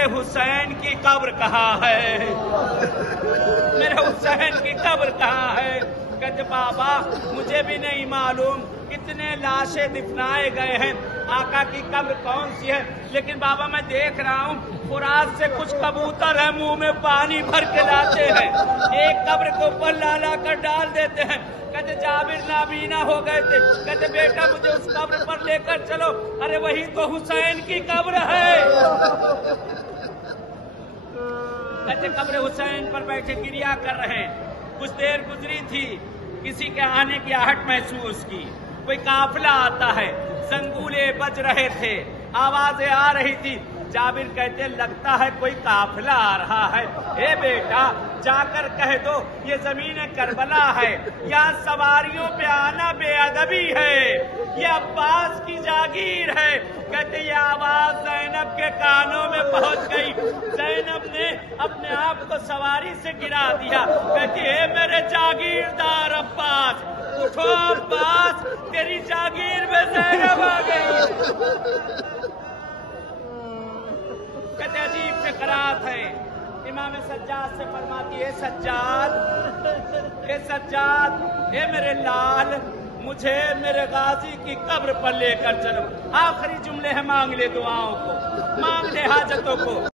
میرے حسین کی قبر کہاں ہے؟ میرے حسین کی قبر کہاں ہے؟ کہتے بابا مجھے بھی نہیں معلوم کتنے لاشیں دفنائے گئے ہیں، آقا کی قبر کون سی ہے، لیکن بابا میں دیکھ رہا ہوں فرات سے کچھ کبوتر ہیں منہ میں پانی بھر کے لاتے ہیں، ایک قبر کو اوپر لا لا کر ڈال دیتے ہیں۔ کہتے جابر نابینا ہو گئے تھے، کہتے بیٹا مجھے اس قبر پر لے کر چلو، ارے وہی تو حسین کی قبر ہے۔ کہتے قبر حسین پر بیٹھے گریا کر رہے ہیں، کچھ دیر گزری تھی، کسی کے آنے کی آہٹ محسوس کی، کوئی قافلہ آتا ہے، زنگولے بج رہے تھے، آوازیں آ رہی تھی۔ جابر کہتے لگتا ہے کوئی قافلہ آ رہا ہے، اے بیٹا جا کر کہہ دو یہ زمین کربلا ہے، یہاں سواریوں پہ آنا بے ادبی ہے، یہ عباس کی جاگیر ہے۔ کہتے یہ آواز زینب کے کانوں میں پہنچ گئی، زینب نے اپنے آپ کو سواری سے گرا دیا، کہتی اے میرے جاگیردار عباس، اٹھو عباس، تیری جاگیر میں زینب آ گئی۔ کہتے عجیب فقرات ہے، امام سجاد سے فرماتی ہے سجاد، اے سجاد، اے میرے لال، مجھے میرے غازی کی قبر پر لے کر چلو۔ آخری جملے ہیں، مانگ لے دعاؤں کو، مانگ لے حاجتوں کو۔